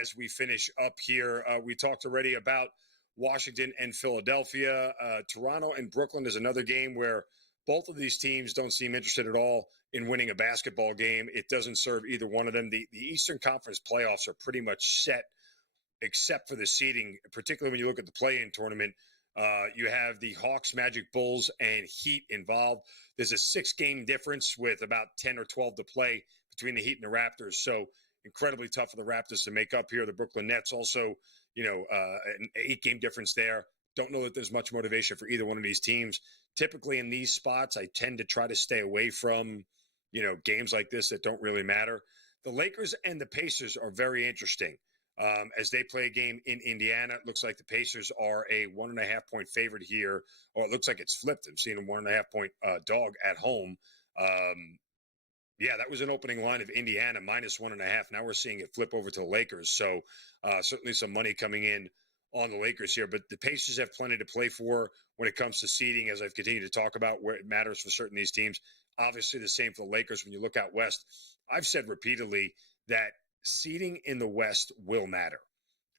as we finish up here. We talked already about Washington and Philadelphia. Toronto and Brooklyn is another game where both of these teams don't seem interested at all in winning a basketball game. It doesn't serve either one of them. The Eastern Conference playoffs are pretty much set, except for the seeding, particularly when you look at the play-in tournament. You have the Hawks, Magic, Bulls, and Heat involved. There's a 6-game difference with about 10 or 12 to play between the Heat and the Raptors. So incredibly tough for the Raptors to make up here. The Brooklyn Nets also, an 8-game difference there. Don't know that there's much motivation for either one of these teams. Typically in these spots, I tend to try to stay away from, games like this that don't really matter. The Lakers and the Pacers are very interesting. As they play a game in Indiana, it looks like the Pacers are a 1.5-point favorite here, or it looks like it's flipped. I'm seeing a 1.5-point dog at home. That was an opening line of Indiana -1.5. Now we're seeing it flip over to the Lakers. So certainly some money coming in on the Lakers here. But the Pacers have plenty to play for when it comes to seeding, as I've continued to talk about, where it matters for certain of these teams. Obviously the same for the Lakers when you look out west. I've said repeatedly that seeding in the West will matter.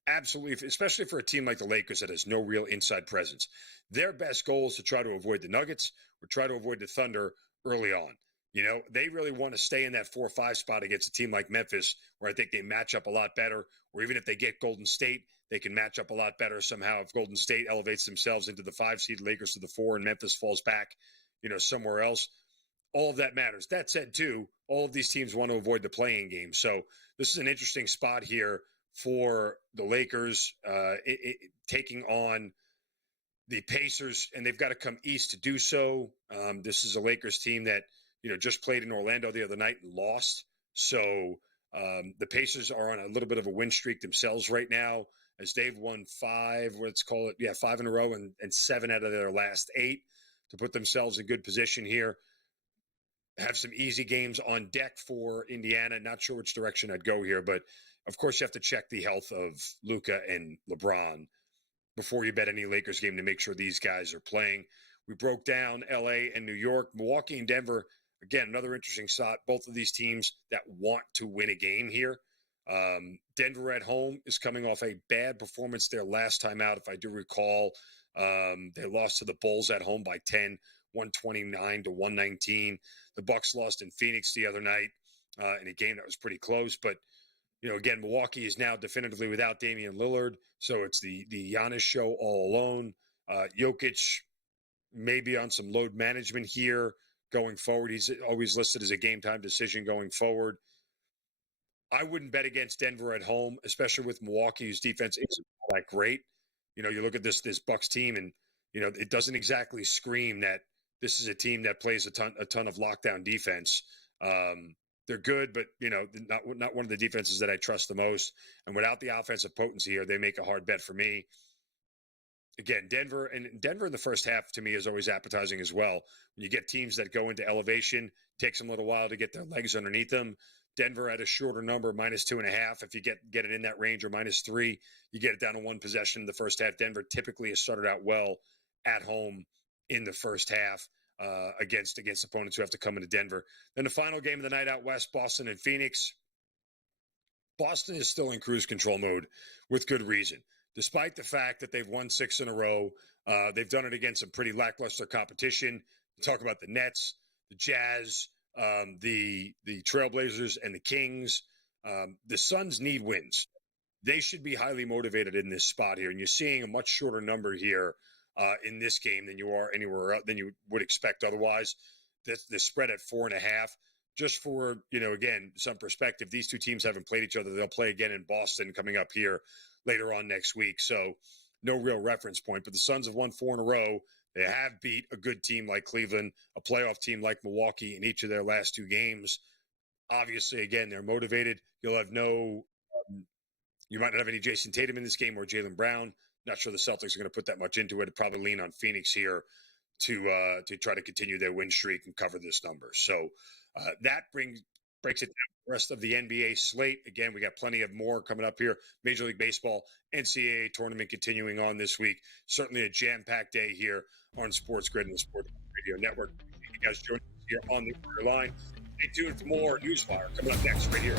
Absolutely, especially for a team like the Lakers that has no real inside presence. Their best goal is to try to avoid the Nuggets or try to avoid the Thunder early on. They really want to stay in that 4 or 5 spot against a team like Memphis, where I think they match up a lot better, or even if they get Golden State, they can match up a lot better somehow if Golden State elevates themselves into the 5 seed, Lakers to the 4, and Memphis falls back, somewhere else. All of that matters. That said, too, all of these teams want to avoid the play-in game. So this is an interesting spot here for the Lakers taking on the Pacers, and they've got to come east to do so. This is a Lakers team that, just played in Orlando the other night and lost. So the Pacers are on a little bit of a win streak themselves right now, as they've won 5 in a row and 7 out of their last 8 to put themselves in good position here. Have some easy games on deck for Indiana. Not sure which direction I'd go here, but of course you have to check the health of Luka and LeBron before you bet any Lakers game to make sure these guys are playing. We broke down LA and New York. Milwaukee and Denver, again, another interesting spot. Both of these teams that want to win a game here. Denver at home is coming off a bad performance their last time out, if I do recall. They lost to the Bulls at home by 10. 129 to 119. The Bucks lost in Phoenix the other night in a game that was pretty close. But, again, Milwaukee is now definitively without Damian Lillard. So it's the Giannis show all alone. Jokic may be on some load management here going forward. He's always listed as a game time decision going forward. I wouldn't bet against Denver at home, especially with Milwaukee, whose defense isn't all that great. You look at this Bucks team and, it doesn't exactly scream that this is a team that plays a ton of lockdown defense. They're good, but not one of the defenses that I trust the most. And without the offensive potency here, they make a hard bet for me. Again, Denver in the first half to me is always appetizing as well. When you get teams that go into elevation, takes them a little while to get their legs underneath them. Denver at a shorter number, -2.5. If you get it in that range, or -3, you get it down to 1 possession in the first half. Denver typically has started out well at home in the first half against opponents who have to come into Denver. Then the final game of the night out west, Boston and Phoenix. Boston is still in cruise control mode with good reason. Despite the fact that they've won 6 in a row, they've done it against some pretty lackluster competition. Talk about the Nets, the Jazz, the Trailblazers, and the Kings. The Suns need wins. They should be highly motivated in this spot here, and you're seeing a much shorter number here in this game than you are anywhere else, than you would expect otherwise. The spread at 4.5. Just for, again, some perspective, these two teams haven't played each other. They'll play again in Boston coming up here later on next week. So no real reference point. But the Suns have won 4 in a row. They have beat a good team like Cleveland, a playoff team like Milwaukee in each of their last 2 games. Obviously, again, they're motivated. You'll have you might not have any Jason Tatum in this game or Jaylen Brown. Not sure the Celtics are going to put that much into it. Probably lean on Phoenix here to try to continue their win streak and cover this number. So that breaks it down. The rest of the NBA slate. Again, we got plenty of more coming up here. Major League Baseball, NCAA Tournament continuing on this week. Certainly a jam-packed day here on SportsGrid and the Sports Radio Network. You guys joining us here on the line. Stay tuned for more Newswire coming up next right here.